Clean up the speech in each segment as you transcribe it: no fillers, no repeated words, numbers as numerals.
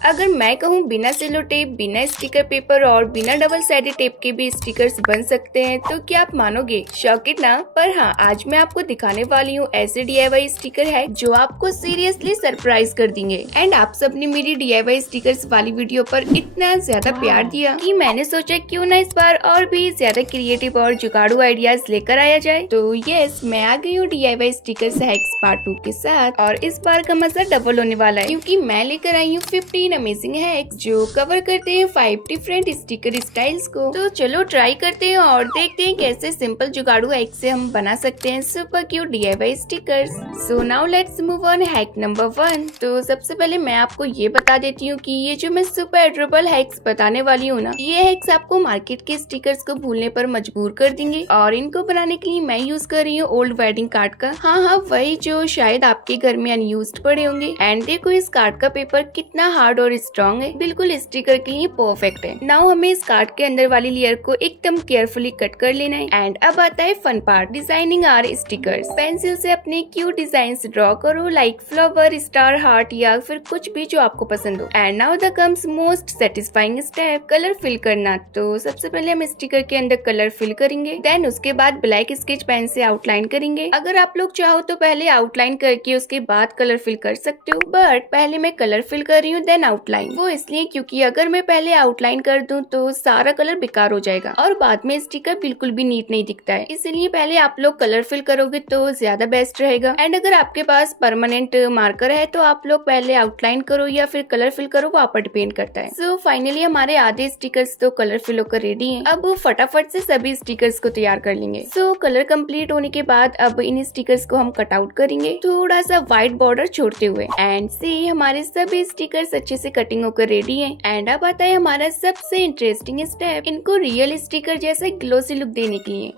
अगर मैं कहूँ बिना सेलो टेप, बिना स्टिकर पेपर और बिना डबल साइडेड टेप के भी स्टिकर्स बन सकते हैं तो क्या आप मानोगे? शॉकिड ना? पर हाँ, आज मैं आपको दिखाने वाली हूँ ऐसे DIY स्टिकर है जो आपको सीरियसली सरप्राइज कर देंगे। एंड आप सबने मेरी DIY स्टिकर्स वाली वीडियो पर इतना ज्यादा प्यार दिया कि मैंने सोचा क्यों ना इस बार और भी ज्यादा क्रिएटिव और जुगाड़ू आइडियाज लेकर आया जाए। तो यस, मैं आ गई हूँ DIY स्टिकर्स हैक्स पार्ट 2 के साथ और इस बार का मजा डबल होने वाला है क्योंकि मैं लेकर आई हूँ 15 अमेजिंग हैक्स जो कवर करते हैं 5 डिफरेंट स्टिकर स्टाइल्स को। तो चलो ट्राई करते हैं और देखते हैं कैसे सिंपल जुगाड़ू हैक से हम बना सकते हैं super cute DIY stickers. So now let's move on hack number 1। तो सबसे पहले मैं आपको ये बता देती हूँ कि ये जो मैं सुपर एडरेबल हैक्स बताने वाली हूँ ना, ये हैक्स आपको मार्केट के स्टिकर्स को भूलने पर मजबूर कर देंगे। और इनको बनाने के लिए मैं यूज कर रही हूँ ओल्ड वेडिंग कार्ड का। हाँ, वही जो शायद आपके घर में अनयूज्ड पड़े होंगे। एंड देखो इस कार्ड का पेपर कितना हार्ड और स्ट्रॉन्ग है, बिल्कुल स्टिकर के लिए परफेक्ट है। नाउ हमें इस कार्ड के अंदर वाली लेयर को एकदम केयरफुली कट कर लेना है। एंड अब आता है fun part, designing our stickers. Pencil से अपने क्यूट डिजाइन ड्रॉ करो, लाइक फ्लावर, स्टार, हार्ट या फिर कुछ भी जो आपको पसंद हो। And now the comes most satisfying step, colour fill करना। तो सबसे पहले हम स्टिकर के अंदर कलर फिल करेंगे, देन उसके बाद ब्लैक स्केच पेन से आउटलाइन करेंगे। अगर आप लोग चाहो तो पहले आउटलाइन करके उसके बाद कलर फिल कर सकते हो, बट पहले मैं कलर फिल कर रही हूँ देन आउटलाइन। वो इसलिए क्योंकि अगर मैं पहले आउटलाइन कर दूं तो सारा कलर बेकार हो जाएगा और बाद में स्टिकर बिल्कुल भी नीट नहीं दिखता है। इसलिए पहले आप लोग कलर फिल करोगे तो ज्यादा बेस्ट रहेगा। एंड अगर आपके पास परमानेंट मार्कर है तो आप लोग पहले आउटलाइन करो या फिर कलर फिल करो, वो आप पर डिपेंड करता है। सो फाइनली हमारे आधे स्टिकर्स तो कलर फिल होकर रेडी है। अब फटाफट से सभी स्टिकर्स को तैयार कर लेंगे। सो कलर कंप्लीट होने के बाद अब इन स्टिकर्स को हम कट आउट करेंगे थोड़ा सा व्हाइट बॉर्डर छोड़ते हुए। एंड से हमारे सभी स्टिकर्स अच्छे से कटिंग होकर रेडी है। एंड अब आता है हमारा सबसे इंटरेस्टिंग स्टेप, इनको रियल स्टिकर जैसा ग्लोसी लुक देने के लिए।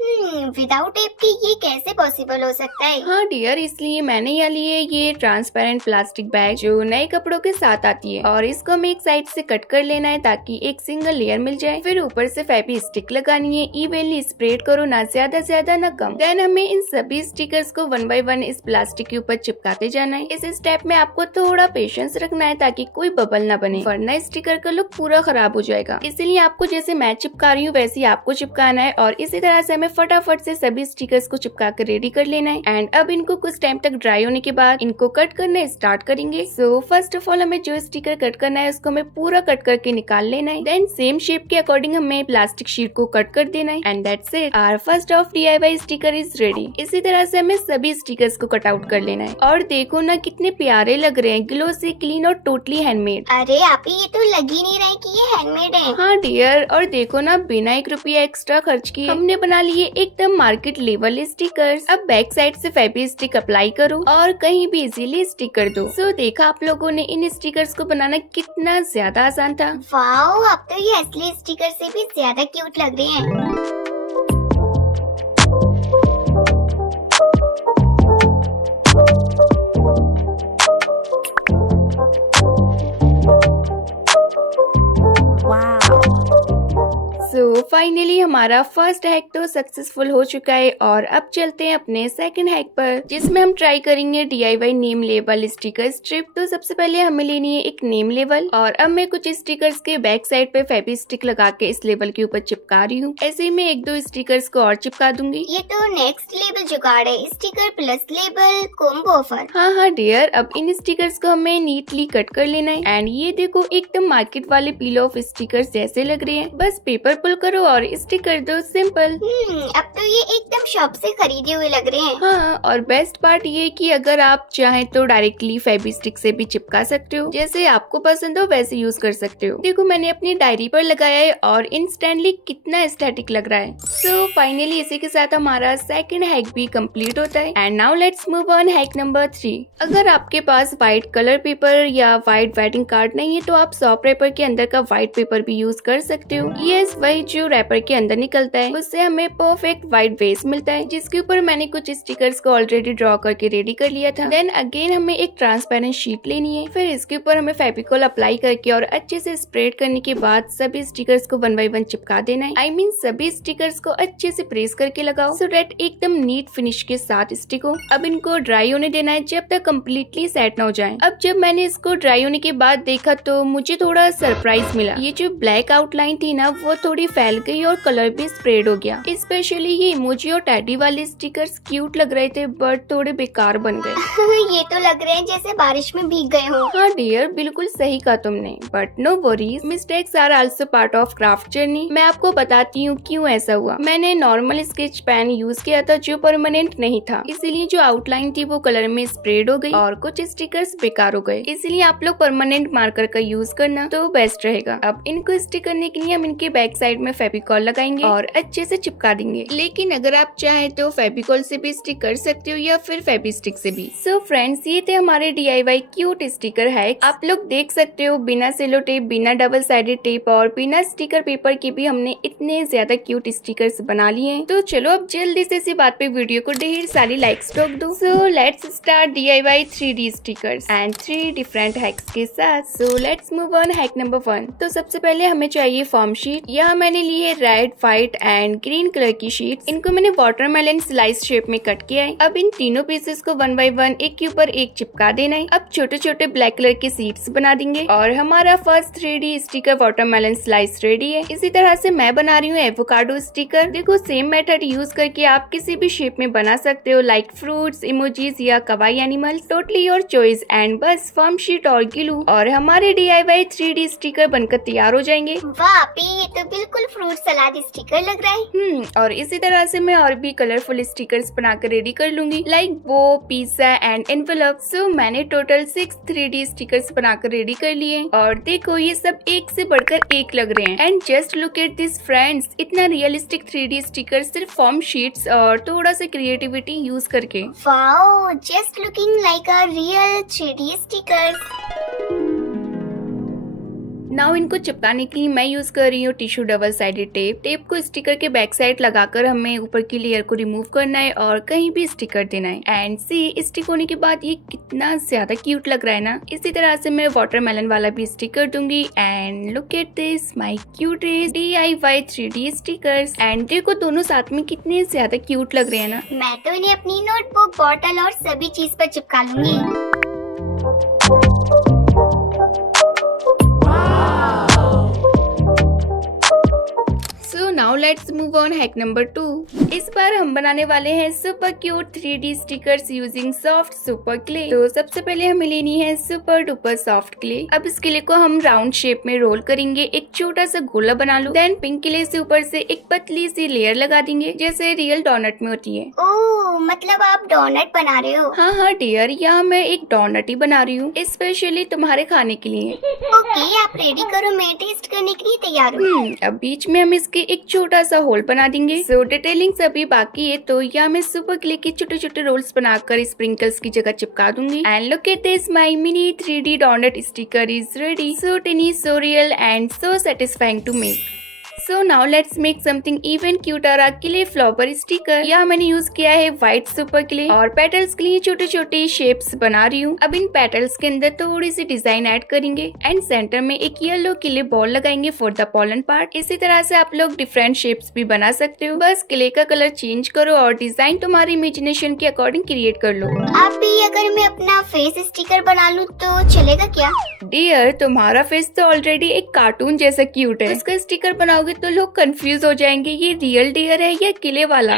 विदाउट टेप के ये कैसे पॉसिबल हो सकता है? हाँ डियर, इसलिए मैंने यहाँ लिए ये ट्रांसपेरेंट प्लास्टिक बैग जो नए कपड़ों के साथ आती है और इसको हमें एक साइड से कट कर लेना है ताकि एक सिंगल लेयर मिल जाए। फिर ऊपर से फेवी स्टिक लगानी है, इवनली स्प्रेड करो, ना ज्यादा ना कम। देन हमें इन सभी स्टिकर्स को 1 बाय 1 इस प्लास्टिक के ऊपर चिपकाते जाना है। इस स्टेप में आपको थोड़ा पेशेंस रखना है ताकि कोई बबल ना बने, वरना स्टिकर का लुक पूरा खराब हो जाएगा। इसीलिए आपको जैसे मैं चिपका रही हूँ वैसे ही आपको चिपकाना है और इसी तरह से हमें फटाफट से सभी स्टिकर्स को चिपका कर रेडी कर लेना है। एंड अब इनको कुछ टाइम तक ड्राई होने के बाद इनको कट करना स्टार्ट करेंगे। सो फर्स्ट ऑफ ऑल हमें जो स्टिकर कट करना है उसको हमें पूरा कट करके निकाल लेना है। देन सेम शेप के अकॉर्डिंग हमें प्लास्टिक शीट को कट कर देना है। And that's it, our first of DIY sticker is ready. इसी तरह से हमें सभी स्टिकर्स को कट आउट कर लेना है। और देखो ना कितने प्यारे लग रहे हैं, ग्लोसी, क्लीन और टोटली हैंडमेड। अरे आप ये तो लग ही नहीं रहा है कि ये हैंडमेड है। हाँ डियर, और देखो ना बिना 1 रुपया एक्स्ट्रा खर्च किए हमने बना लिए एकदम मार्केट लेवल स्टिकर्स। अब बैक साइड से फेवी स्टिक अप्लाई करो और कहीं भी इजीली स्टिक कर दो। सो देखा आप लोगों ने इन स्टिकर्स को बनाना कितना ज्यादा आसान था। वाओ, अब तो ये असली स्टिकर से भी ज्यादा क्यूट लग रहे हैं। सो फाइनली हमारा फर्स्ट हैक तो सक्सेसफुल हो चुका है और अब चलते हैं अपने सेकंड हैक पर, जिसमें हम ट्राई करेंगे DIY name label sticker strip. तो सबसे पहले हमें लेनी है एक नेम लेबल और अब मैं कुछ स्टिकर्स के बैक साइड पे फेवी स्टिक लगा के इस लेबल के ऊपर चिपका रही हूँ। ऐसे ही मैं 1-2 स्टिकर्स को और चिपका दूंगी। ये तो नेक्स्ट लेवल जुगाड़ है, sticker plus label combo offer. हाँ डियर, अब इन स्टिकर्स को हमें नीटली कट कर लेना है। एंड ये देखो एकदम मार्केट वाले पील ऑफ स्टिकर्स जैसे लग रहे हैं, बस पेपर पुल करो और स्टिक कर दो, सिंपल। अब तो ये एकदम शॉप से खरीदे हुए लग रहे हैं। हाँ, और बेस्ट पार्ट ये कि अगर आप चाहें तो डायरेक्टली फेवी स्टिक से भी चिपका सकते हो, जैसे आपको पसंद हो वैसे यूज कर सकते हो। देखो मैंने अपनी डायरी पर लगाया है और इंस्टेंटली कितना एस्थेटिक लग रहा है। सो फाइनली इसी के साथ हमारा सेकंड हैक भी कंप्लीट होता है। And now let's move on hack number 3। अगर आपके पास व्हाइट कलर पेपर या व्हाइट वेडिंग कार्ड नहीं है तो आप सॉफ्ट पेपर के अंदर का व्हाइट पेपर भी यूज कर सकते हो। यस, वही जो पेपर के अंदर निकलता है उससे हमें परफेक्ट व्हाइट बेस मिलता है, जिसके ऊपर मैंने कुछ स्टिकर्स को ऑलरेडी ड्रॉ करके रेडी कर लिया था। देन अगेन हमें एक ट्रांसपेरेंट शीट लेनी है, फिर इसके ऊपर हमें फेविकोल अप्लाई करके और अच्छे से स्प्रेड करने के बाद सभी स्टिकर्स को 1 बाय 1 चिपका देना है। आई मीन सभी स्टिकर्स को अच्छे से प्रेस करके लगाओ सो डेट एकदम नीट फिनिश के साथ स्टिक हो। अब इनको ड्राई होने देना है जब तक कम्प्लीटली सेट ना हो जाए। अब जब मैंने इसको ड्राई होने के बाद देखा तो मुझे थोड़ा सरप्राइज मिला। ये जो ब्लैक आउटलाइन थी ना वो थोड़ी फैल गई और कलर भी स्प्रेड हो गया। स्पेशली ये इमोजी और टैडी वाले स्टिकर्स क्यूट लग रहे थे बट थोड़े बेकार बन गए। ये तो लग रहे हैं जैसे बारिश में भीग गए हो। हाँ डियर, बिल्कुल सही कहा तुमने, but no worries, mistakes are also part of craft journey. मैं आपको बताती हूँ क्यों ऐसा हुआ। मैंने नॉर्मल स्केच पेन यूज किया था जो परमानेंट नहीं था, इसीलिए जो आउटलाइन थी वो कलर में स्प्रेड हो गई और कुछ स्टिकर्स बेकार हो गए। इसलिए आप लोग परमानेंट मार्कर का यूज करना तो बेस्ट रहेगा। अब इनको स्टिक करने के लिए हम इनके बैक साइड में फेविकॉल लगाएंगे और अच्छे से चिपका देंगे। लेकिन अगर आप चाहे तो फेविकॉल से भी स्टिक कर सकते हो या फिर फेविस्टिक से भी। सो फ्रेंड्स, ये थे हमारे DIY क्यूट स्टिकर हैक्स। आप लोग देख सकते हो बिना सेलो टेप, बिना डबल साइडेड टेप और बिना स्टिकर पेपर के भी हमने इतने ज्यादा क्यूट स्टिकर्स बना लिए हैं। तो चलो अब जल्दी से इसी बात पे वीडियो को ढेर सारी लाइक्स ठोक दो। So let's start DIY 3D stickers and 3 different hacks के साथ। So let's move on hack number 1। तो सबसे पहले हमें चाहिए फॉर्म शीट। यहाँ मैंने ली है red, white and green colour की शीट। इनको मैंने वाटरमेलन स्लाइस शेप में कट किया है। अब इन तीनों पीसेस को 1 बाय 1 एक के ऊपर एक चिपका देना है। अब छोटे छोटे ब्लैक कलर के सीड्स बना देंगे और हमारा first 3D sticker watermelon slice ready है। इसी तरह से मैं बना रही हूँ एवोकाडो स्टिकर। देखो सेम मेथड यूज करके आप किसी भी शेप में बना सकते हो, लाइक फ्रूट्स, इमोजीज या kawaii animals, totally your choice. And बस फॉर्म शीट और ग्लू और हमारे DIY 3D स्टिकर बनकर तैयार हो जाएंगे। वाह पे, ये तो बिल्कुल फ्रूट सलाद स्टिकर लग रहा है। और इसी तरह से मैं और भी कलरफुल स्टिकर्स बनाकर रेडी कर लूंगी, लाइक बो, पिज्जा एंड एनवेलप। सो मैंने टोटल 6 3D स्टिकर्स बनाकर रेडी कर लिए और देखो ये सब एक से बढ़कर एक लग रहे हैं। And just look at this friends, इतना रियलिस्टिक 3D स्टिकर सिर्फ फॉर्म शीट्स और थोड़ा सा क्रिएटिविटी यूज करके। Wow, just looking like a real 3D stickers. Now इनको चिपकाने के लिए मैं यूज कर रही हूँ tissue double sided tape. Tape को स्टिकर के बैक साइड लगाकर हमें ऊपर की लेयर को रिमूव करना है और कहीं भी स्टिकर देना है। एंड सी, स्टिक होने के बाद ये कितना ज्यादा क्यूट लग रहा है ना। इसी तरह से मैं वाटरमेलन वाला भी स्टिकर दूंगी। And look at this my cutest DIY 3D stickers. And देखो दोनों साथ में कितने ज्यादा क्यूट लग रहे हैं ना। मैं तो इन्हें अपनी नोटबुक, बॉटल और सभी चीज पर चिपका लूंगी। So now let's move on hack number 2। इस बार हम बनाने वाले हैं super cute 3D stickers using soft super clay. तो सबसे पहले हमें लेनी है सुपर डुपर सॉफ्ट क्ले। अब इस क्ले को हम राउंड शेप में रोल करेंगे, एक छोटा सा गोला बना लो। देन पिंक क्ले से ऊपर से एक पतली सी लेयर लगा देंगे जैसे रियल डोनट में होती है। ओह, मतलब आप डोनट बना रहे हो? हाँ डियर, यहाँ मैं एक डोनट ही बना रही हूँ स्पेशली तुम्हारे खाने के लिए। ओके, आप रेडी करो, मैं टेस्ट करने के लिए तैयार हूँ। अब बीच में हम इसके एक छोटा सा होल बना देंगे। सो डिटेलिंग अभी बाकी है, तो यहाँ मैं सुपर क्ले के छोटे छोटे रोल्स बनाकर स्प्रिंकल्स की जगह चिपका दूंगी। And look at this, my mini 3D donut sticker is ready. So tiny, so real and so satisfying to make. So now let's make something even cuter, a clay flower sticker। यहाँ मैंने use किया है white super clay और petals के लिए छोटे छोटे shapes बना रही हूँ। अब इन पेटल्स के अंदर थोड़ी सी डिजाइन ऐड करेंगे एंड सेंटर में एक येलो क्ले बॉल लगाएंगे फॉर द पॉलन पार्ट। इसी तरह से आप लोग डिफरेंट शेप्स भी बना सकते हो, बस क्ले का कलर चेंज करो और डिजाइन तुम्हारी इमेजिनेशन के अकॉर्डिंग क्रिएट कर लो। आप भी अगर मैं अपना फेस स्टिकर बना लूँ तो चलेगा क्या? डियर, तुम्हारा फेस तो ऑलरेडी एक कार्टून जैसा क्यूट है, उसका स्टिकर बनाओगे तो लोग कंफ्यूज हो जाएंगे ये रियल डियर है या किले वाला।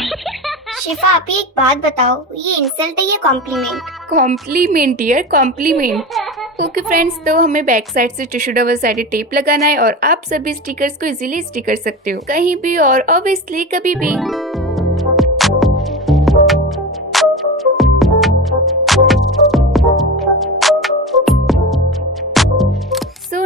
शिफा, आप ही एक बात बताओ, ये इंसल्ट है या compliment? Compliment dear, compliment. Okay friends, तो हमें बैक साइड से टिश्यू डबल साइडेड टेप लगाना है और आप सभी स्टिकर्स को इजीली स्टिक कर सकते हो कहीं भी और ऑब्वियसली कभी भी।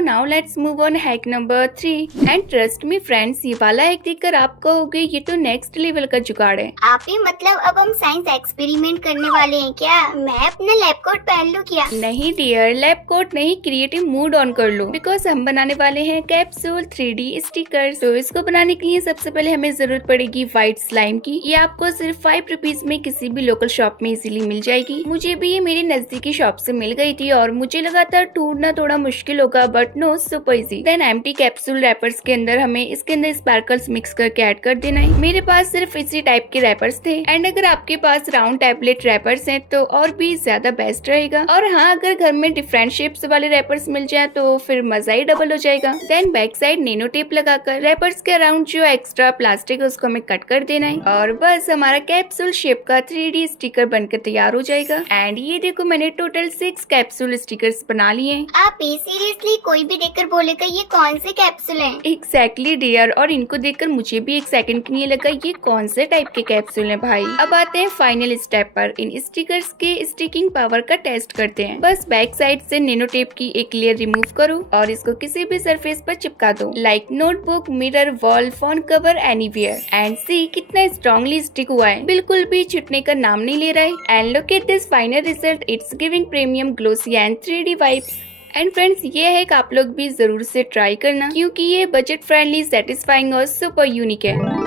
Now let's move on hack number 3 and trust me friends, ये वाला हैक देखकर आप कहोगे ये तो नेक्स्ट लेवल का जुगाड़ है। आप ही मतलब अब हम साइंस एक्सपेरिमेंट करने वाले हैं क्या? मैं अपना लैब कोट पहन लूं क्या? नहीं डियर, लैब कोट नहीं, क्रिएटिव मूड ऑन कर लो बिकॉज हम बनाने वाले हैं कैप्सूल 3D स्टिकर्स। तो इसको बनाने के लिए सबसे पहले हमें जरूरत पड़ेगी व्हाइट स्लाइम की। ये आपको सिर्फ 5 रुपीज में किसी भी लोकल शॉप में इजीली मिल जाएगी। मुझे भी ये मेरी नजदीकी शॉप से मिल गई थी और मुझे लगातार ढूंढना थोड़ा मुश्किल होगा but no, super easy. Then empty capsule wrappers के अंदर हमें इसके अंदर स्पार्कल्स मिक्स करके ऐड कर देना है। मेरे पास सिर्फ इसी टाइप के रैपर्स थे एंड अगर आपके पास राउंड टैबलेट रैपर्स हैं तो और भी ज्यादा बेस्ट रहेगा। और हाँ, अगर घर में डिफरेंट शेप्स वाले रैपर्स मिल जाए तो फिर मजा ही डबल हो जाएगा। Then back side nano tape लगाकर रैपर्स के अराउंड जो एक्स्ट्रा प्लास्टिक है उसको हमें कट कर देना है और बस हमारा कैप्सूल शेप का 3D स्टिकर बनकर तैयार हो जाएगा। एंड ये देखो, मैंने टोटल 6 कैप्सूल स्टिकर्स बना लिए हैं। आप सीरियसली कोई भी देखकर बोलेगा ये कौन से कैप्सूल हैं? एग्जैक्टली डियर, और इनको देखकर मुझे भी एक सेकंड के लिए लगा ये कौन से टाइप के कैप्सूल हैं भाई। अब आते हैं फाइनल स्टेप पर, इन स्टिकर्स के स्टिकिंग पावर का टेस्ट करते हैं। बस बैक साइड से नैनो टेप की एक लेयर रिमूव करो और इसको किसी भी सरफेस पर चिपका दो, like notebook, mirror, wall, phone cover, anywhere. And see कितना स्ट्रॉन्गली स्टिक हुआ है, बिल्कुल भी छूटने का नाम नहीं ले रहा है। And look at this final result, it's giving premium glossy and 3D vibes. And friends, ये है कि आप लोग भी जरूर से ट्राई करना क्योंकि ये बजट फ्रेंडली, सेटिस्फाइंग और सुपर यूनिक है।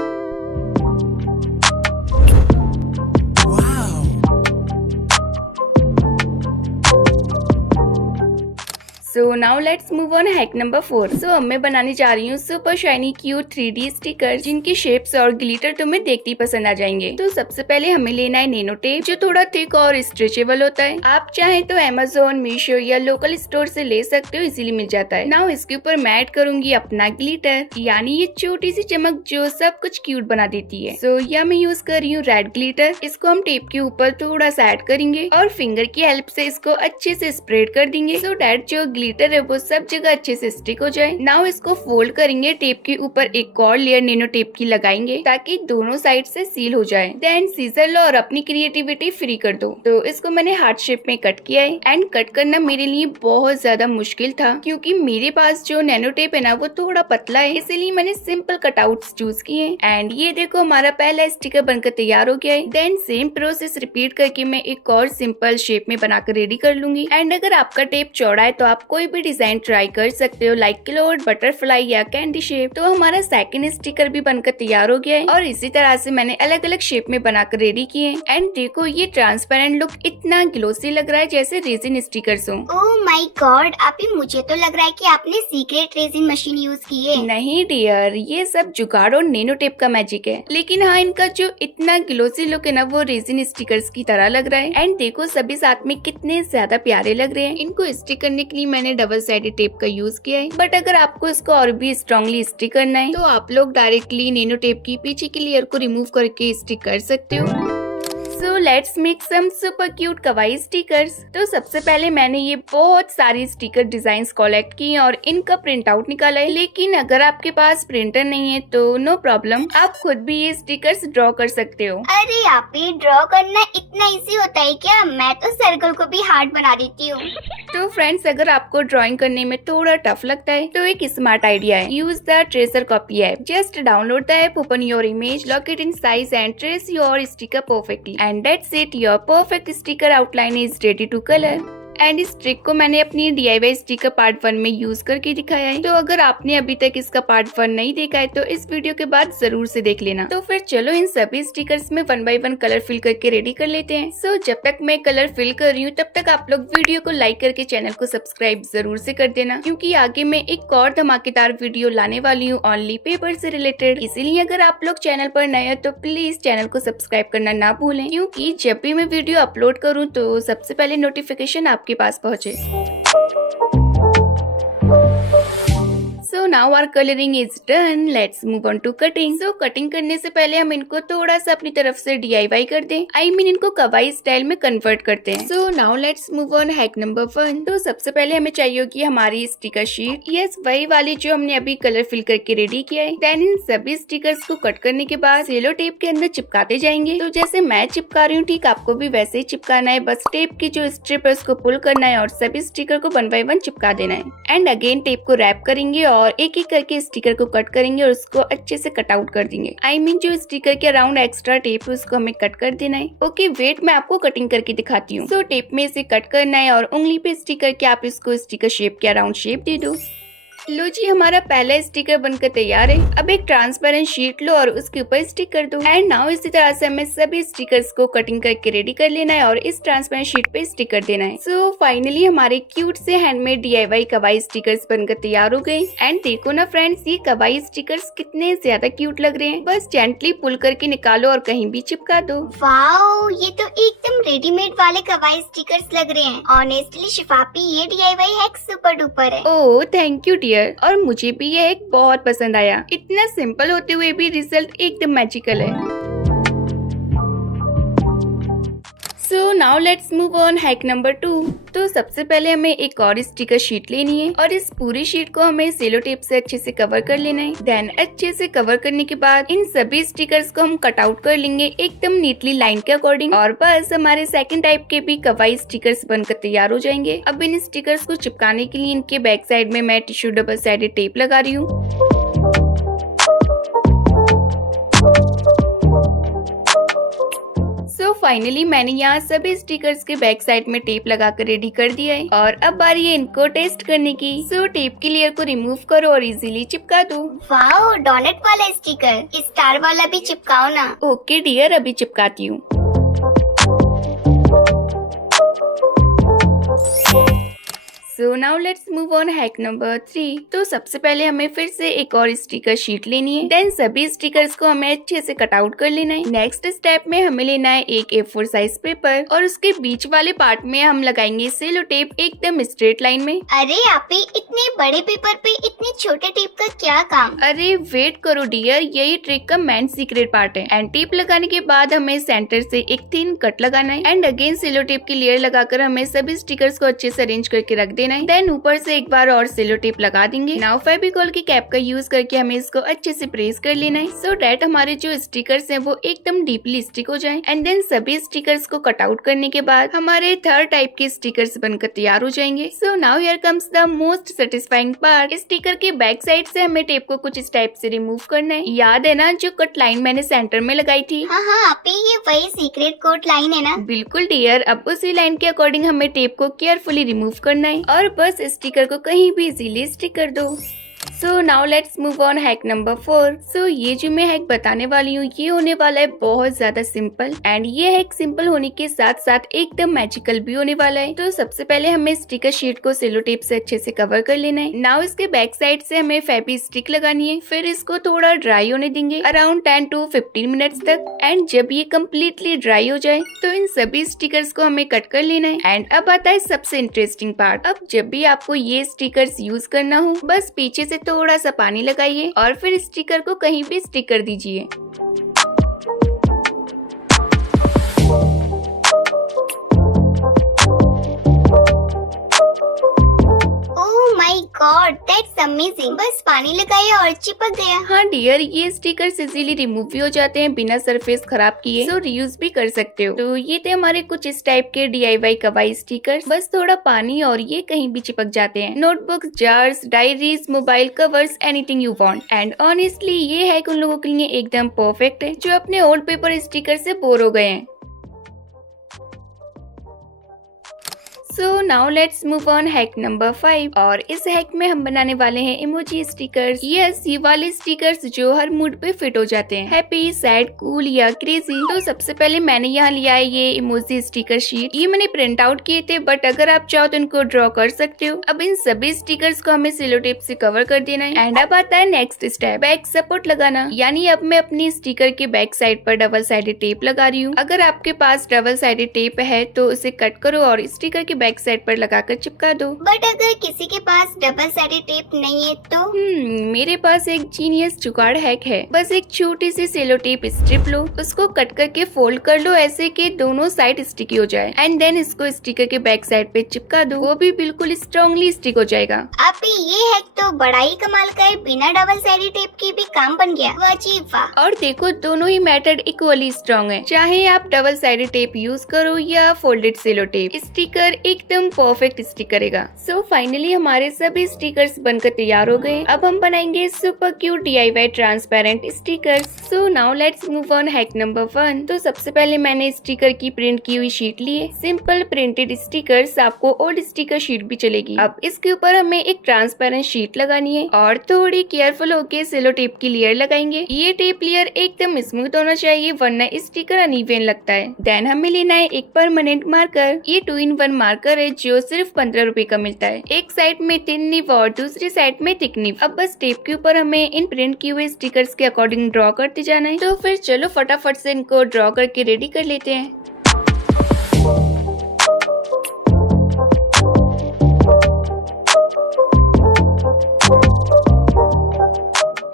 So now let's move on hack number 4। सो अब मैं बनाने जा रही हूँ super shiny cute 3D sticker जिनकी शेप्स और ग्लिटर तुम्हें देखते ही पसंद आ जाएंगे। तो सबसे पहले हमें लेना है नैनो टेप जो थोड़ा थिक और स्ट्रेचेबल होता है। आप चाहे तो अमेज़न, मीशो या लोकल स्टोर से ले सकते हो, इजीली मिल जाता है। नाउ इसके ऊपर मैं ऐड करूंगी अपना ग्लिटर, यानी ये छोटी सी चमक जो सब कुछ क्यूट बना देती है। सो यह मैं यूज कर रही हूँ रेड ग्लिटर। इसको हम टेप के ऊपर थोड़ा सा ऐड करेंगे और फिंगर की हेल्प से इसको अच्छे से स्प्रेड कर देंगे सो डैट जो ग्लिटर है वो सब जगह अच्छे से स्टिक हो जाए। नाउ इसको फोल्ड करेंगे, टेप के ऊपर एक और लेयर नैनो टेप की लगाएंगे ताकि दोनों साइड से सील हो जाए। देन सीजर लो और अपनी क्रिएटिविटी फ्री कर दो। तो इसको मैंने हार्ट शेप में कट किया है एंड कट करना मेरे लिए बहुत ज्यादा मुश्किल था क्योंकि मेरे पास जो नैनो टेप है ना वो थोड़ा पतला है, इसीलिए मैंने सिंपल कटआउट्स चूज किए। एंड ये देखो, हमारा पहला स्टिकर बनकर तैयार हो गया है। देन सेम प्रोसेस रिपीट करके मैं एक और सिंपल शेप में बनाकर रेडी कर लूंगी। एंड अगर आपका टेप चौड़ा है तो आप कोई भी डिजाइन ट्राई कर सकते हो, लाइक क्लोड, बटरफ्लाई या कैंडी शेप। तो हमारा सेकंड स्टिकर भी बनकर तैयार हो गया है और इसी तरह से मैंने अलग अलग शेप में बनाकर रेडी किए। एंड देखो, ये ट्रांसपेरेंट लुक इतना ग्लोसी लग रहा है जैसे रेजिन स्टिकर्स हो। ओह माय गॉड, अभी मुझे तो लग रहा है कि आपने सीक्रेट रेजिन मशीन यूज की है। नहीं डियर, ये सब जुगाड़ और नैनो टेप का मैजिक है। लेकिन हाँ, इनका जो इतना ग्लोसी लुक है ना वो रेजिन स्टिकर्स की तरह लग रहा है। एंड देखो, सभी साथ में कितने ज्यादा प्यारे लग रहे हैं। इनको स्टिक करने के लिए मैंने डबल साइडेड टेप का यूज किया है, बट अगर आपको इसको और भी स्ट्रॉन्गली स्टिक करना है तो आप लोग डायरेक्टली नैनो टेप की पीछे की लेयर को रिमूव करके स्टिक कर सकते हो। So let's make some super cute kawaii stickers. तो सबसे पहले मैंने ये बहुत सारी स्टिकर डिजाइन्स कलेक्ट की और इनका प्रिंट आउट निकाला है। लेकिन अगर आपके पास प्रिंटर नहीं है तो नो प्रॉब्लम, आप खुद भी ये स्टिकर्स ड्रॉ कर सकते हो। अरे आप ही, ड्रॉ करना इतना इजी होता है क्या? मैं तो सर्कल को भी हार्ड बना देती हूँ। तो फ्रेंड्स, अगर आपको ड्राइंग करने में थोड़ा टफ लगता है तो एक स्मार्ट आइडिया है, use the tracer copy app. Just download the app, open your image, lock it in size and trace your sticker perfectly and that's it, your perfect sticker outline is ready to colour. And इस trick को मैंने अपनी DIY sticker part 1 में use करके दिखाया है। तो अगर आपने अभी तक इसका पार्ट 1 नहीं देखा है तो इस वीडियो के बाद जरूर से देख लेना। तो फिर चलो इन सभी स्टिकर्स में 1 बाय 1 कलर फिल करके रेडी कर लेते हैं। सो जब तक मैं कलर फिल कर रही हूँ तब तक आप लोग वीडियो को लाइक करके चैनल को सब्सक्राइब जरूर से कर देना क्योंकि आगे मैं एक और धमाकेदार वीडियो लाने वाली हूँ ओनली पेपर से रिलेटेड। इसीलिए अगर आप लोग चैनल पर नए हो तो प्लीज चैनल को सब्सक्राइब करना ना भूलें क्योंकि जब भी मैं वीडियो अपलोड करूँ तो सबसे पहले नोटिफिकेशन आपके पास पहुँचे। So now our colouring is done, let's move on to cutting. So cutting करने से पहले हम इनको थोड़ा सा अपनी तरफ से DIY कर दें, इनको कवाई स्टाइल में कन्वर्ट करते हैं। So now let's move on hack number 1। तो सबसे पहले हमें चाहिए होगी हमारी स्टिकर शीट, यस वही वाली जो हमने अभी कलर फिल करके रेडी किया है। देन इन सभी स्टिकर्स को कट करने के बाद सेलो टेप के अंदर चिपकाते जाएंगे। तो जैसे मैं चिपका रही हूँ ठीक आपको भी वैसे ही चिपकाना है, बस टेप की जो स्ट्रिप है उसको पुल करना है और सभी स्टिकर को 1 बाय 1 चिपका देना है। एंड अगेन टेप को रैप करेंगे और एक एक करके स्टिकर को कट करेंगे और उसको अच्छे से कट आउट कर देंगे। जो स्टिकर के अराउंड एक्स्ट्रा टेप है उसको हमें कट कर देना है। ओके वेट मैं आपको कटिंग करके दिखाती हूँ। सो टेप में इसे कट करना है और उंगली पे स्टिकर के आप इसको स्टिकर शेप के अराउंड शेप दे दो। लो जी हमारा पहला स्टिकर बनकर तैयार है। अब एक ट्रांसपेरेंट शीट लो और उसके ऊपर स्टिक कर दो। एंड नाउ इसी तरह से हमें सभी स्टिकर्स को कटिंग करके रेडी कर लेना है और इस ट्रांसपेरेंट शीट पे स्टिक कर देना है। सो फाइनली हमारे क्यूट से हैंडमेड DIY कवाई स्टिकर्स बनकर तैयार हो गए। एंड देखो ना फ्रेंड्स, ये कवाई स्टिकर्स कितने ज्यादा क्यूट लग रहे हैं। बस जेंटली पुल करके निकालो और कहीं भी चिपका दो। वाओ, ये तो एकदम रेडीमेड वाले कवाई स्टिकर्स लग रहे हैं। ऑनेस्टली शिफापी, ये DIY हैक सुपर डुपर है। ओह थैंक यू डियर, और मुझे भी ये एक बहुत पसंद आया। इतना सिंपल होते हुए भी रिजल्ट एकदम मैजिकल है। So now let's move on hack number 2। तो सबसे पहले हमें एक और स्टिकर शीट लेनी है और इस पूरी शीट को हमें सेलो टेप से अच्छे से कवर कर लेना है। देन अच्छे से कवर करने के बाद इन सभी स्टिकर्स को हम कट आउट कर लेंगे एकदम नीटली लाइन के अकॉर्डिंग, और बस हमारे सेकंड टाइप के भी कवाई स्टिकर्स बनकर तैयार हो जाएंगे। अब इन स्टिकर्स को चिपकाने के लिए इनके बैक साइड में मैं टिश्यू डबल साइडेड टेप लगा रही हूँ। सो फाइनली मैंने यहाँ सभी स्टिकर्स के बैक साइड में टेप लगाकर रेडी कर दिया है और अब बारी है इनको टेस्ट करने की। सो टेप की लेयर को रिमूव करो और इजीली चिपका दो। वाओ, डोनट वाला स्टिकर, स्टार वाला भी चिपकाओ ना। ओके डियर, अभी चिपकाती हूँ। So now let's move on hack number 3। तो सबसे पहले हमें फिर से एक और स्टिकर शीट लेनी है। देन सभी स्टिकर्स को हमें अच्छे से कट आउट कर लेना है। नेक्स्ट स्टेप में हमें लेना है एक A4 साइज पेपर और उसके बीच वाले पार्ट में हम लगाएंगे सेलो टेप एकदम स्ट्रेट लाइन में। अरे आपी, इतने बड़े पेपर पे इतने छोटे टेप का क्या काम? अरे वेट करो डियर, यही ट्रिक का मेन सीक्रेट पार्ट है। एंड टेप लगाने के बाद हमें सेंटर से एक थिन कट लगाना है एंड अगेन सेलो टेप की लेयर लगाकर हमें सभी स्टिकर्स को अच्छे से अरेंज करके रख देना है। देन ऊपर से एक बार और सेलो टेप लगा देंगे। नाउ फेविकॉल की कैप का यूज करके हमें इसको अच्छे से प्रेस कर लेना है सो डैट हमारे जो स्टिकर्स हैं वो एकदम डीपली स्टिक हो जाएं। एंड देन सभी स्टिकर्स को कट आउट करने के बाद हमारे थर्ड टाइप के स्टिकर्स बनकर तैयार हो जाएंगे। So now here comes the most satisfying part. Sticker के बैक साइड से हमें टेप को कुछ इस टाइप से रिमूव करना है। याद है ना जो कट लाइन मैंने सेंटर में लगाई थी? हाँ हाँ आपी, ये वही सीक्रेट कोड लाइन है ना? बिल्कुल डियर, अब उसी लाइन के अकॉर्डिंग हमें टेप को केयरफुली रिमूव करना है और बस स्टिकर को कहीं भी इजीली स्टिक कर दो। So now let's move on hack number 4। सो ये जो मैं हैक बताने वाली हूँ ये होने वाला है बहुत ज्यादा सिंपल एंड ये हैक सिंपल होने के साथ साथ एकदम मैजिकल भी होने वाला है। तो सबसे पहले हमें स्टिकर शीट को सेलो टेप से अच्छे से कवर कर लेना है। नाउ इसके बैक साइड से हमें फेबी स्टिक लगानी है, फिर इसको थोड़ा ड्राई होने देंगे अराउंड 10 to 15 मिनट्स तक। एंड जब ये कम्प्लीटली ड्राई हो जाए तो इन सभी स्टिकर्स को हमें कट कर लेना है। एंड अब आता है सबसे इंटरेस्टिंग पार्ट। अब जब भी आपको ये स्टिकर्स यूज करना हो बस पीछे से थोड़ा सा पानी लगाइए और फिर स्टिकर को कहीं भी स्टिक कर दीजिए। God, that's amazing. बस पानी लगाया और चिपक गया। हाँ डियर, ये स्टिकर्स इजीली रिमूव भी हो जाते हैं बिना सरफेस खराब किए, सो रीयूज भी कर सकते हो। तो ये थे हमारे कुछ इस टाइप के DIY कवाई स्टिकर्स। बस थोड़ा पानी और ये कहीं भी चिपक जाते हैं। Notebooks, jars, diaries, mobile covers, anything you want. And honestly ये हैक उन लोगों के लिए एकदम परफेक्ट है जो अपने ओल्ड पेपर स्टिकर से बोर हो गए हैं। So now let's move on hack number 5 और इस हैक में हम बनाने वाले हैं इमोजी स्टिकर्स। यस, ये वाले स्टिकर्स जो हर मूड पे फिट हो जाते हैं, हैप्पी, सैड, कूल या क्रेजी। तो सबसे पहले मैंने यहाँ लिया है ये इमोजी स्टिकर शीट। ये मैंने प्रिंट आउट किए थे बट अगर आप चाहो तो इनको ड्रॉ कर सकते हो। अब इन सभी स्टिकर्स को हमें सेलो टेप से कवर कर देना है। एंड अब आता है नेक्स्ट स्टेप, बैक सपोर्ट लगाना। यानी अब मैं अपनी स्टिकर के बैक साइड पर डबल साइडेड टेप लगा रही हूँ। अगर आपके पास डबल साइडेड टेप है तो उसे कट करो और स्टिकर के बैक साइड पर लगाकर चिपका दो। बट अगर किसी के पास डबल साइडेड टेप नहीं है तो? मेरे पास एक जीनियस जुगाड़ हैक है। बस एक छोटी सी सेलो टेप स्ट्रिप लो, उसको कट करके फोल्ड कर लो ऐसे कि दोनों साइड स्टिकी हो जाए, एंड देन इसको स्टिकर के बैक साइड पे चिपका दो। वो भी बिल्कुल स्ट्रॉन्गली स्टिक हो जाएगा। आप ये हैक तो बड़ा ही कमाल का है, बिना डबल साइडेड टेप के भी काम बन गया। वाह जी वाह। और देखो दोनों ही मेथड इक्वली स्ट्रॉन्ग है, चाहे आप डबल साइडेड टेप यूज करो या फोल्डेड सेलो टेप, स्टिकर एकदम परफेक्ट स्टिक करेगा। सो फाइनली हमारे सभी स्टिकर्स बनकर तैयार हो गए। अब हम बनाएंगे super cute DIY transparent stickers. So now let's move on hack number 1। तो सबसे पहले मैंने स्टिकर की प्रिंट की हुई शीट ली है। सिंपल प्रिंटेड स्टिकर्स, आपको ओल्ड स्टिकर शीट भी चलेगी। अब इसके ऊपर हमें एक ट्रांसपेरेंट शीट लगानी है और थोड़ी केयरफुल होके सेलो टेप की लेयर लगाएंगे। ये टेप लेयर एकदम स्मूथ होना चाहिए वरना स्टिकर अनइवन लगता है। देन हमें लेना है एक परमानेंट मार्कर। ये 2-in-1 मार्कर है जो सिर्फ 15 रुपए का मिलता है। एक साइड में थिन निब और दूसरी साइड में थिक निब। अब बस टेप के ऊपर हमें इन प्रिंट किए हुए स्टिकर्स के अकॉर्डिंग ड्रॉ करते जाना है। तो फिर चलो फटाफट से इनको ड्रॉ करके रेडी कर लेते हैं।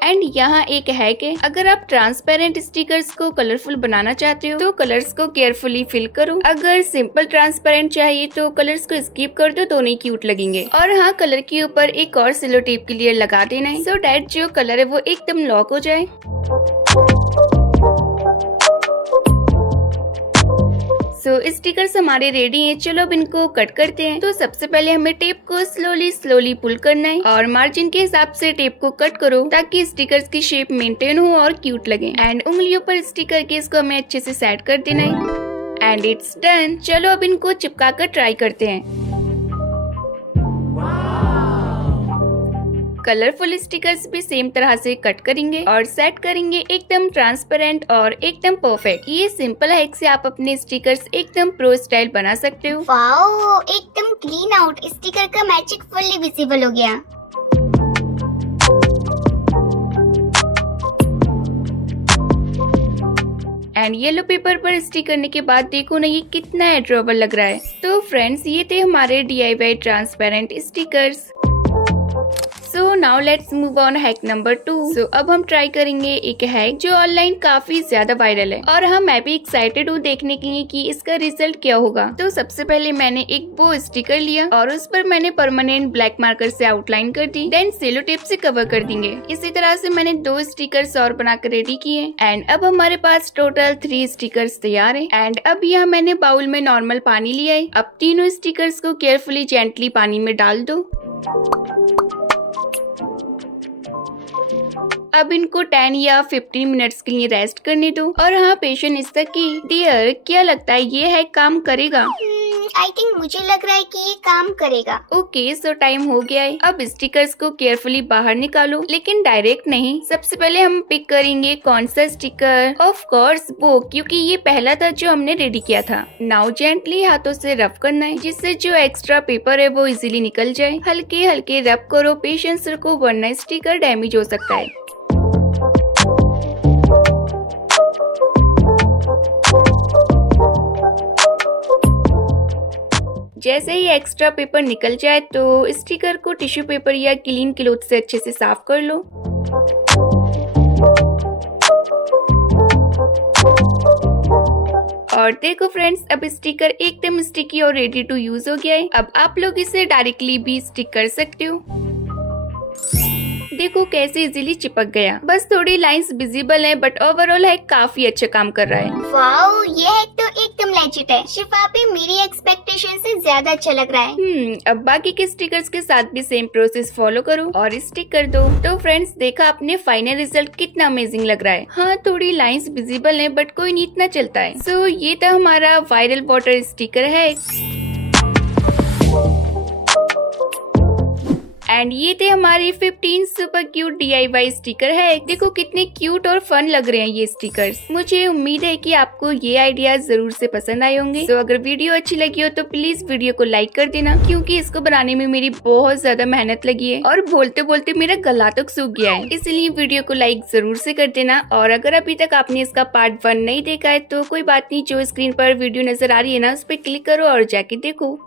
एंड यहाँ एक हैक है, अगर आप ट्रांसपेरेंट स्टिकर्स को कलरफुल बनाना चाहते हो तो कलर्स को केयरफुली फिल करो। अगर सिंपल ट्रांसपेरेंट चाहिए तो कलर्स को स्किप कर दो, दोनों ही क्यूट लगेंगे। और हाँ, कलर के ऊपर एक और सेलो टेप की लेयर लगा देना है, सो डैट जो कलर है वो एकदम लॉक हो जाए। सो स्टिकर्स हमारे रेडी हैं, चलो अब इनको कट करते हैं। तो सबसे पहले हमें टेप को स्लोली पुल करना है और मार्जिन के हिसाब से टेप को कट करो ताकि स्टिकर्स की शेप मेंटेन हो और क्यूट लगे। एंड उंगलियों पर स्टिकर के इसको हमें अच्छे से सेट कर देना है। And it's done. चलो अब इनको चिपका कर ट्राई करते हैं। कलरफुल स्टिकर्स भी सेम तरह से कट करेंगे और सेट करेंगे एकदम ट्रांसपेरेंट और एकदम परफेक्ट। ये सिंपल हैक से आप अपने स्टिकर्स एकदम प्रो स्टाइल बना सकते हो। वाओ, एकदम क्लीन आउट। स्टिकर का मैजिक फुल्ली विजिबल हो गया। एंड येलो पेपर पर स्टिक करने के बाद देखो ना ये कितना एड्रेबल लग रहा है। तो फ्रेंड्स, ये थे हमारे DIY transparent stickers. So now let's move on hack number 2। सो अब हम ट्राई करेंगे एक हैक जो ऑनलाइन काफी ज्यादा वायरल है और हाँ, मैं भी एक्साइटेड हूँ देखने के लिए कि इसका रिजल्ट क्या होगा। तो सबसे पहले मैंने एक बो स्टिकर लिया और उस पर मैंने परमानेंट ब्लैक मार्कर से आउटलाइन कर दी, देन सेलो टेप से कवर कर देंगे। इसी तरह से मैंने 2 स्टिकर्स और बनाकर रेडी किए। एंड अब हमारे पास टोटल 3 स्टिकर्स तैयार है। एंड अब यहाँ मैंने बाउल में नॉर्मल पानी लिया है। अब तीनों स्टिकर्स को केयरफुली जेंटली पानी में डाल दो। अब इनको 10 या 15 मिनट्स के लिए रेस्ट करने दो। और हाँ, पेशेंट इस तक की। डियर, क्या लगता है ये है काम करेगा? आई थिंक मुझे लग रहा है कि ये काम करेगा। ओके, सो टाइम हो गया है। अब स्टिकर्स को केयरफुली बाहर निकालो, लेकिन डायरेक्ट नहीं। सबसे पहले हम पिक करेंगे कौन सा स्टिकर। ऑफ कोर्स वो, क्योंकि ये पहला था जो हमने रेडी किया था। नाउ जेंटली हाथों से रब करना है जिससे जो एक्स्ट्रा पेपर है वो इजीली निकल जाए। हल्के हल्के रब करो, पेशेंस रखो वरना स्टिकर डैमेज हो सकता है। जैसे ही एक्स्ट्रा पेपर निकल जाए तो स्टिकर को टिश्यू पेपर या क्लीन क्लॉथ से अच्छे से साफ कर लो। और देखो फ्रेंड्स, अब स्टिकर एकदम स्टिकी और रेडी टू यूज हो गया है। अब आप लोग इसे डायरेक्टली भी स्टिक कर सकते हो। देखो कैसे इजीली चिपक गया। बस थोड़ी लाइंस विजिबल है बट ओवरऑल है काफी अच्छा काम कर रहा है। वाओ, ये हैक तो एकदम लेजिट है। शिफापी, मेरी एक्सपेक्टेशन से ज्यादा अच्छा लग रहा है। अब बाकी के स्टिकर्स के साथ भी सेम प्रोसेस फॉलो करो और स्टिक कर दो। तो फ्रेंड्स, देखा आपने फाइनल रिजल्ट कितना अमेजिंग लग रहा है। हाँ, थोड़ी लाइंस विजिबल है बट कोई नहीं, इतना चलता है। सो ये था हमारा वायरल वाटर स्टिकर है। एंड ये थे हमारे 15 सुपर क्यूट DIY स्टिकर है। देखो कितने क्यूट और फन लग रहे हैं ये स्टिकर्स। मुझे उम्मीद है कि आपको ये आइडिया जरूर से पसंद आए होंगे। तो अगर वीडियो अच्छी लगी हो तो प्लीज वीडियो को लाइक कर देना, क्योंकि इसको बनाने में मेरी बहुत ज्यादा मेहनत लगी है और बोलते बोलते मेरा गला तक सूख गया है। इसलिए वीडियो को लाइक जरूर से कर देना। और अगर अभी तक आपने इसका पार्ट 1 नहीं देखा है तो कोई बात नहीं, जो स्क्रीन पर वीडियो नजर आ रही है ना, उस पर क्लिक करो और जाके देखो।